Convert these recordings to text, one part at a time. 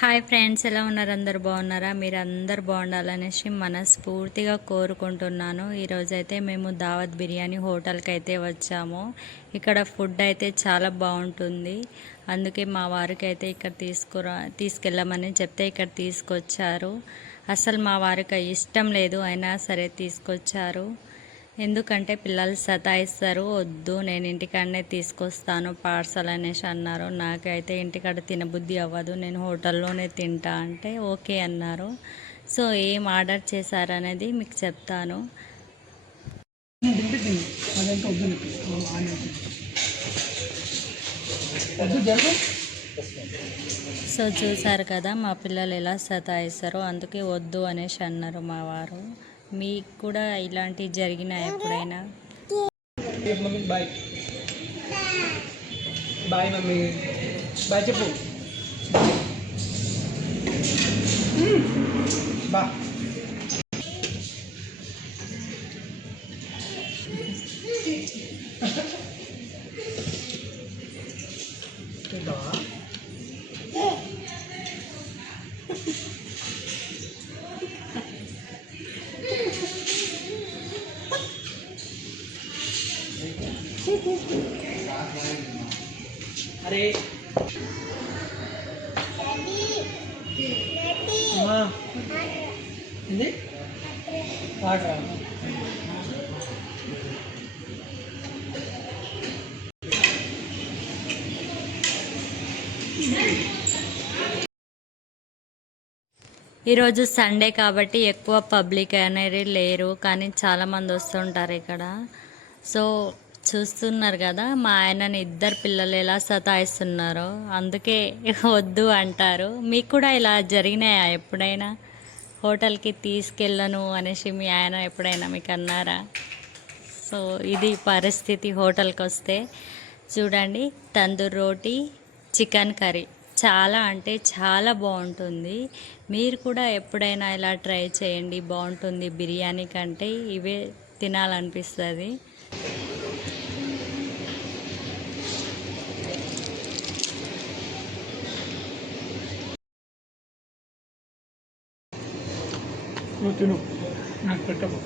Hi friends, ఎలా ఉన్నారు? అందరు బాగున్నారా? మీరు అందరు బాగుండాలనేసి మనస్ఫూర్తిగా కోరుకుంటున్నాను. ఈరోజైతే మేము దావత్ బిర్యానీ హోటల్కి అయితే వచ్చాము. ఇక్కడ ఫుడ్ అయితే చాలా బాగుంటుంది. అందుకే మా వారికి అయితే ఇక్కడ తీసుకెళ్ళమని చెప్తే ఇక్కడ తీసుకొచ్చారు. అసలు మా వారికి ఇష్టం లేదు, అయినా సరే తీసుకొచ్చారు. ఎందుకంటే పిల్లలు సతాయిస్తారు, వద్దు నేను ఇంటికాడనే తీసుకొస్తాను పార్సల్ అనేసి అన్నారు. నాకైతే ఇంటికాడ తినబుద్ధి అవ్వదు, నేను హోటల్లోనే తింటా అంటే ఓకే అన్నారు. సో ఏం ఆర్డర్ చేశారనేది మీకు చెప్తాను. సో చూసారు కదా మా పిల్లలు ఎలా సతాయిస్తారో, అందుకే వద్దు అనేసి అన్నారు మా వారు. మీకు కూడా ఇలాంటివి జరిగినా ఎప్పుడైనా? బాయ్ బాయ్ మమ్మీ, బాయ్ చెప్పు. బా అరే ఇది వాటర్ ఈరోజు సండే కాబట్టి ఎక్కువ పబ్లిక్ అనేది లేరు, కానీ చాలామంది వస్తుంటారు ఇక్కడ. సో చూస్తున్నారు కదా మా ఆయనని ఇద్దరు పిల్లలు ఎలా సతాయిస్తున్నారో, అందుకే వద్దు అంటారు. మీకు కూడా ఇలా జరిగినాయా ఎప్పుడైనా? హోటల్కి తీసుకెళ్ళను అనేసి మీ ఆయన ఎప్పుడైనా మీకు అన్నారా? సో ఇది పరిస్థితి హోటల్కి వస్తే. చూడండి, తందూర్ రోటీ, చికెన్ కర్రీ చాలా అంటే చాలా బాగుంటుంది. మీరు కూడా ఎప్పుడైనా ఇలా ట్రై చేయండి, బాగుంటుంది. బిర్యానీ కంటే ఇవే తినాలనిపిస్తుంది. తిను, నాకు పెట్టకు.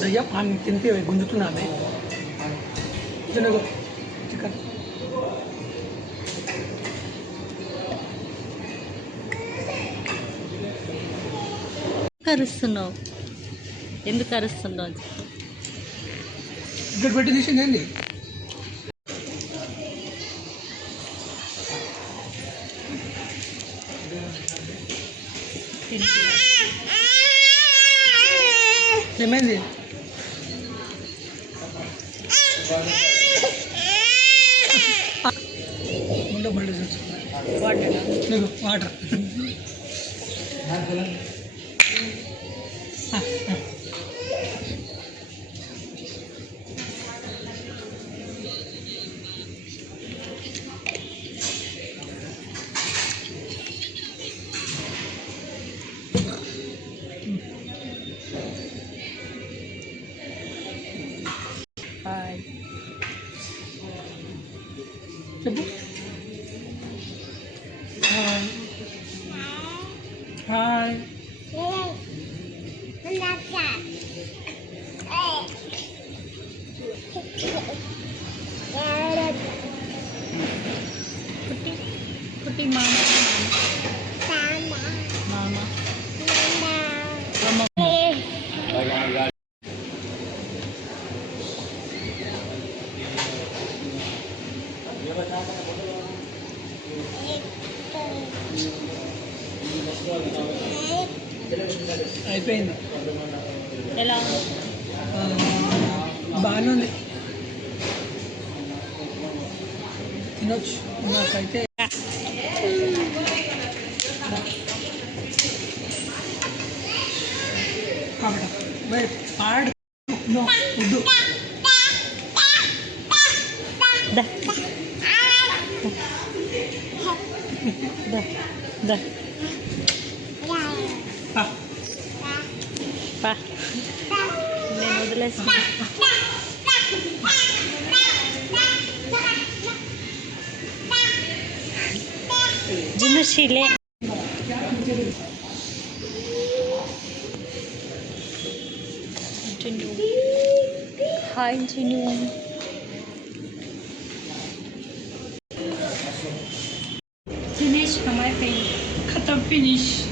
దయ్యం ఆమె తింటే గుంజుతున్నామే. తినగు చికెన్. అరుస్తున్నావు, ఎందుకు అరుస్తున్నావు? ఇక్కడ పెట్టి తీసింది ఏంది? ఏమైంది? వాటర్ చెప్పు. Hi hi. కుట్టి కుట్టి మామ మామ అయిపోయింది. ఎలా బాగానే ఉంది, తినొచ్చు. నాకైతే పాడు వద్దు. నేను వదిలేస్తాను. జున్ను శిలే హాయ్ చిను Finish, am I finished? Cut the finish.